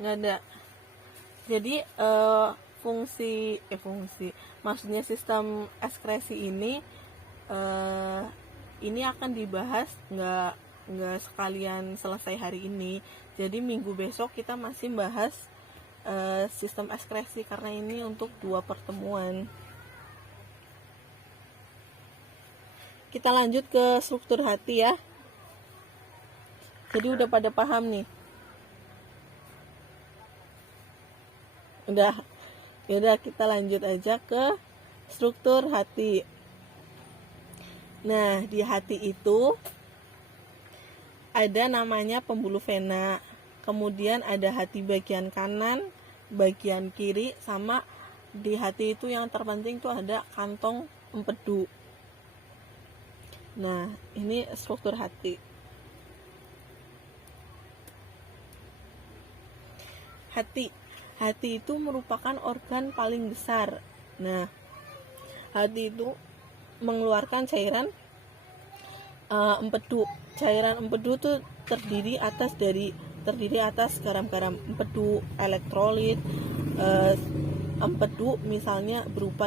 Nggak ada. Jadi fungsi maksudnya sistem ekskresi ini akan dibahas nggak sekalian selesai hari ini. Jadi minggu besok kita masih bahas sistem ekskresi karena ini untuk 2 pertemuan. Kita lanjut ke struktur hati ya. Jadi udah pada paham nih. Udah. Yaudah kita lanjut aja ke struktur hati. Nah, di hati itu ada namanya pembuluh vena. Kemudian ada hati bagian kanan, bagian kiri, sama di hati itu yang terpenting tuh ada kantong empedu. Nah, ini struktur hati. Hati itu merupakan organ paling besar. Nah, hati itu mengeluarkan cairan empedu. Cairan empedu tuh terdiri atas garam-garam empedu, elektrolit. Empedu misalnya berupa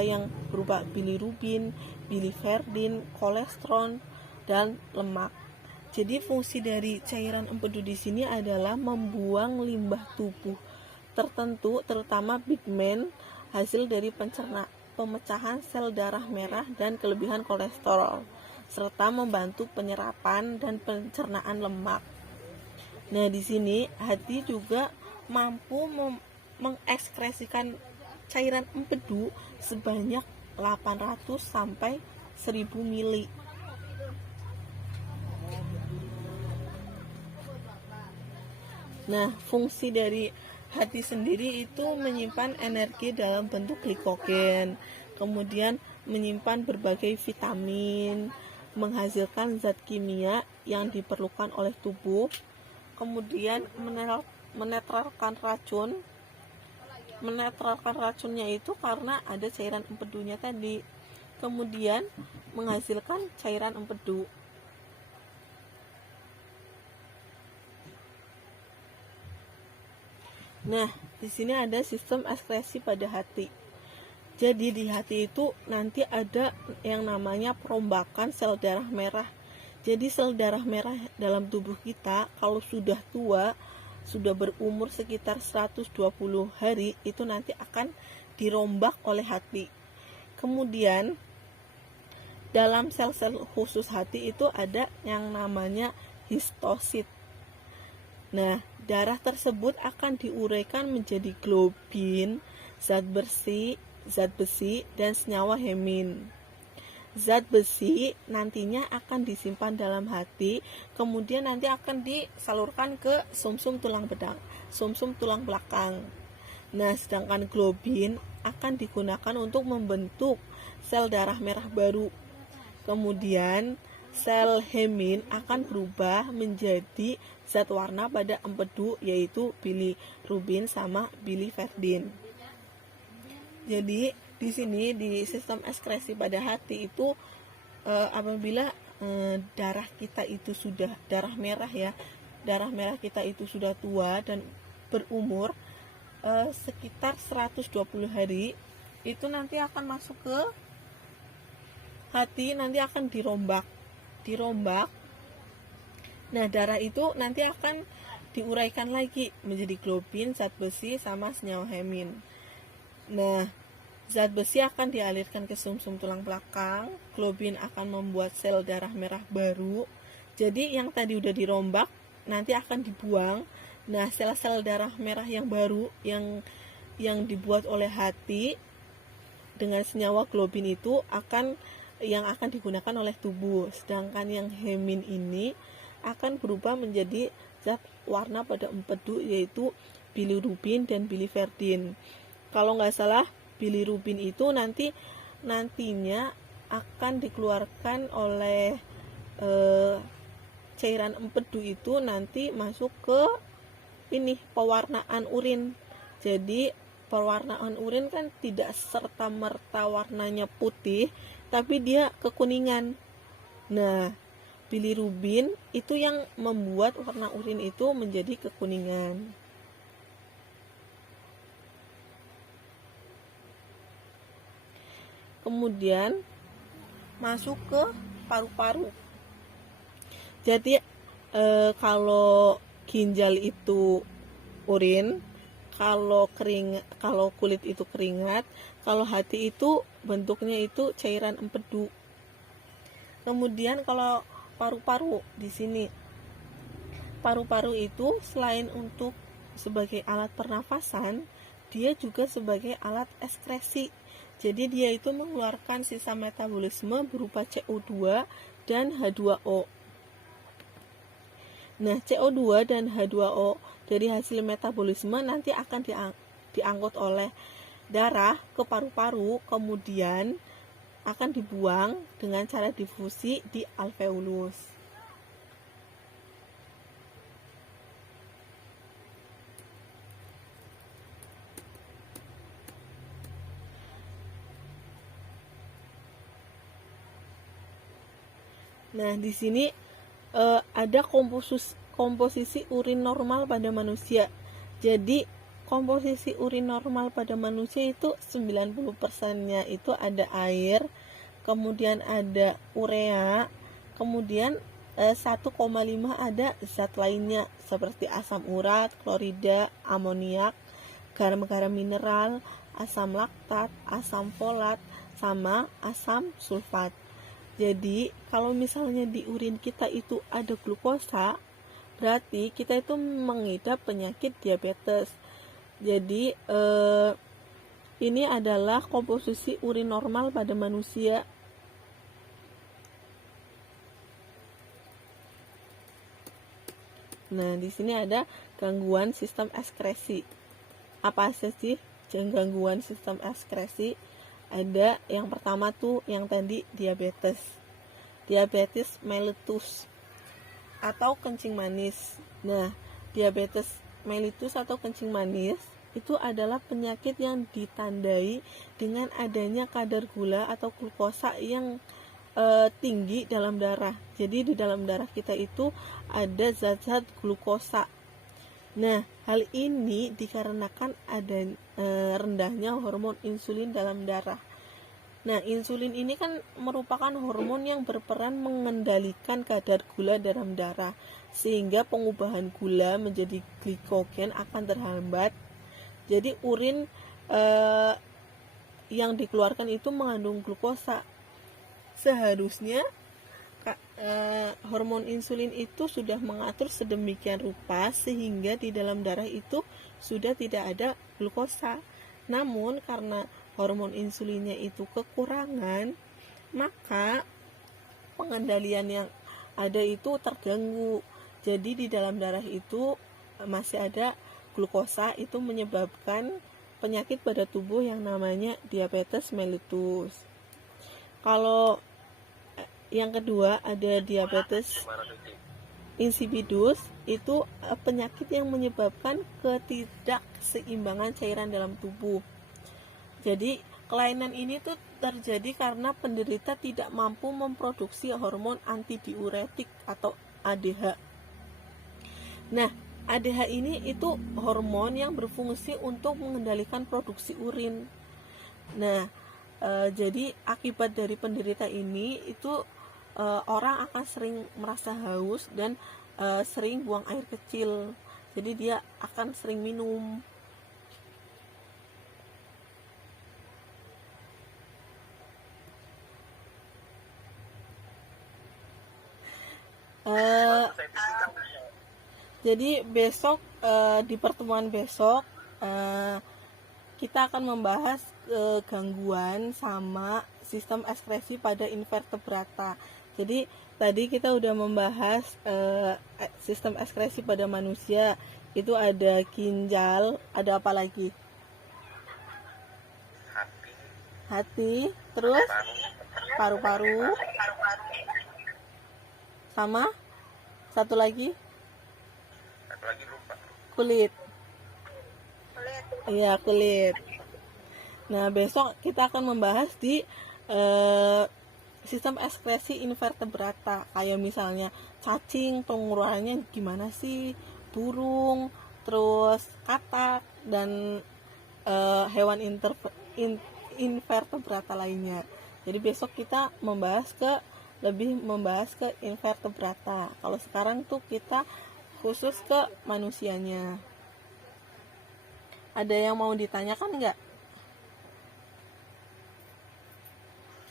bilirubin, biliverdin, kolesterol, dan lemak. Jadi fungsi dari cairan empedu di sini adalah membuang limbah tubuh tertentu, terutama pigmen hasil dari pemecahan sel darah merah dan kelebihan kolesterol, serta membantu penyerapan dan pencernaan lemak. Nah, di sini hati juga mampu mengekskresikan cairan empedu sebanyak 800 sampai 1000 mili. Nah, fungsi dari hati sendiri itu menyimpan energi dalam bentuk glikogen, kemudian menyimpan berbagai vitamin, menghasilkan zat kimia yang diperlukan oleh tubuh, kemudian menetralkan racun. Menetralkan racunnya itu karena ada cairan empedunya tadi, kemudian menghasilkan cairan empedu. Nah, di sini ada sistem ekskresi pada hati. Jadi di hati itu nanti ada yang namanya perombakan sel darah merah. Jadi sel darah merah dalam tubuh kita kalau sudah tua, sudah berumur sekitar 120 hari, itu nanti akan dirombak oleh hati. Kemudian dalam sel-sel khusus hati itu ada yang namanya histosit. Nah, darah tersebut akan diuraikan menjadi globin, zat besi, dan senyawa hemin. Zat besi nantinya akan disimpan dalam hati, kemudian nanti akan disalurkan ke sumsum tulang belakang. Nah, sedangkan globin akan digunakan untuk membentuk sel darah merah baru. Kemudian sel hemin akan berubah menjadi zat warna pada empedu, yaitu bilirubin sama biliverdin. Jadi di sini di sistem ekskresi pada hati itu apabila darah merah kita itu sudah tua dan berumur sekitar 120 hari, itu nanti akan masuk ke hati, nanti akan dirombak. Nah, darah itu nanti akan diuraikan lagi menjadi globin, zat besi, sama senyawa hemin. Nah, zat besi akan dialirkan ke sumsum tulang belakang, globin akan membuat sel darah merah baru. Jadi yang tadi udah dirombak nanti akan dibuang. Nah, sel-sel darah merah yang baru yang dibuat oleh hati dengan senyawa globin itu yang akan digunakan oleh tubuh. Sedangkan yang hemin ini akan berubah menjadi zat warna pada empedu, yaitu bilirubin dan biliverdin. Kalau nggak salah, bilirubin itu nantinya akan dikeluarkan oleh cairan empedu itu nanti masuk ke pewarnaan urin. Jadi pewarnaan urin kan tidak serta-merta warnanya putih, tapi dia kekuningan. Nah, bilirubin itu yang membuat warna urin itu menjadi kekuningan. Kemudian masuk ke paru-paru. Jadi kalau ginjal itu urin, kalau kulit itu keringat, kalau hati itu bentuknya itu cairan empedu. Kemudian kalau paru-paru di sini, paru-paru itu selain untuk sebagai alat pernafasan, dia juga sebagai alat ekskresi. Jadi dia itu mengeluarkan sisa metabolisme berupa CO2 dan H2O. Nah, CO2 dan H2O dari hasil metabolisme nanti akan diangkut oleh darah ke paru-paru, kemudian akan dibuang dengan cara difusi di alveolus. Nah, di sini ada komposisi urin normal pada manusia. Jadi, komposisi urin normal pada manusia itu 90%-nya itu ada air, kemudian ada urea, kemudian 1,5 ada zat lainnya seperti asam urat, klorida, amoniak, garam-garam mineral, asam laktat, asam folat, sama asam sulfat. Jadi kalau misalnya di urin kita itu ada glukosa, berarti kita itu mengidap penyakit diabetes. Jadi ini adalah komposisi urin normal pada manusia. Nah, di sini ada gangguan sistem ekskresi. Apa sih gangguan sistem ekskresi? Ada yang pertama tuh yang tadi diabetes mellitus atau kencing manis. Nah, diabetes mellitus atau kencing manis itu adalah penyakit yang ditandai dengan adanya kadar gula atau glukosa yang tinggi dalam darah. Jadi di dalam darah kita itu ada zat-zat glukosa. Nah, hal ini dikarenakan ada rendahnya hormon insulin dalam darah. Nah, insulin ini kan merupakan hormon yang berperan mengendalikan kadar gula dalam darah, sehingga pengubahan gula menjadi glikogen akan terhambat. Jadi urin yang dikeluarkan itu mengandung glukosa. Seharusnya hormon insulin itu sudah mengatur sedemikian rupa sehingga di dalam darah itu sudah tidak ada glukosa. Namun karena hormon insulinnya itu kekurangan, maka pengendalian yang ada itu terganggu. Jadi di dalam darah itu masih ada glukosa, itu menyebabkan penyakit pada tubuh yang namanya diabetes mellitus. Kalau yang kedua ada diabetes insipidus, itu penyakit yang menyebabkan ketidakseimbangan cairan dalam tubuh. Jadi kelainan ini tuh terjadi karena penderita tidak mampu memproduksi hormon antidiuretik atau ADH. Nah, ADH ini itu hormon yang berfungsi untuk mengendalikan produksi urin. Nah, jadi akibat dari penderita ini itu orang akan sering merasa haus dan sering buang air kecil. Jadi dia akan sering minum. Jadi besok di pertemuan besok kita akan membahas gangguan sama sistem ekskresi pada invertebrata. Jadi tadi kita udah membahas sistem ekskresi pada manusia, itu ada ginjal, ada apa lagi? Hati, terus paru-paru, sama satu lagi lupa. Kulit. Iya, kulit. Nah, besok kita akan membahas di sistem ekskresi invertebrata, kayak misalnya cacing pengeluarannya gimana sih, burung, terus katak, dan hewan invertebrata lainnya. Jadi besok kita lebih membahas ke invertebrata. Kalau sekarang tuh kita khusus ke manusianya. Ada yang mau ditanyakan nggak?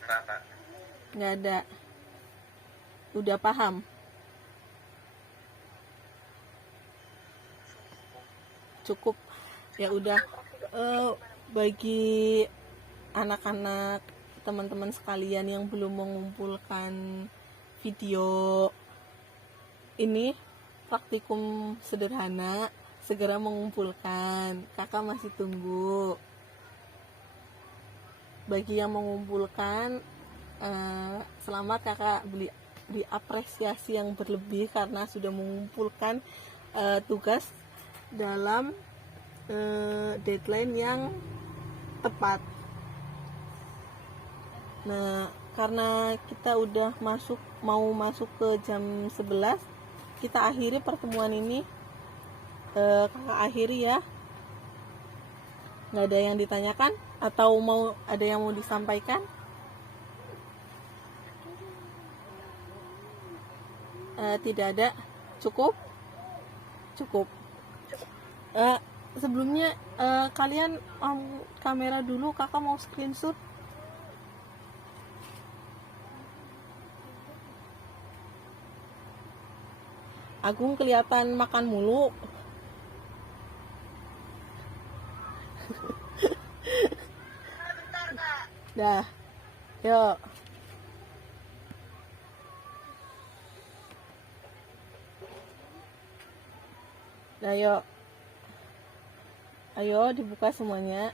Rata. Nggak ada. Udah paham? Cukup. Ya udah. Bagi anak-anak, teman-teman sekalian yang belum mengumpulkan video ini, praktikum sederhana, segera mengumpulkan. Kakak masih tunggu. Bagi yang mengumpulkan, selamat, kakak beri apresiasi yang berlebih karena sudah mengumpulkan tugas dalam deadline yang tepat. Nah, karena kita udah mau masuk ke jam 11, kita akhiri pertemuan ini. Kakak akhiri ya. Nggak ada yang ditanyakan atau ada yang mau disampaikan? Tidak ada. Cukup. Sebelumnya kalian kamera dulu, kakak mau screenshot. Agung kelihatan makan mulu. Dah, yuk. Dah, yuk. Ayo dibuka semuanya.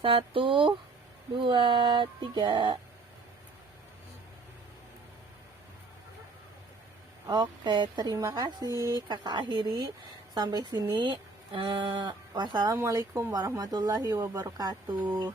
1, 2, 3. Oke, terima kasih. Kakak akhiri sampai sini. Wassalamualaikum warahmatullahi wabarakatuh.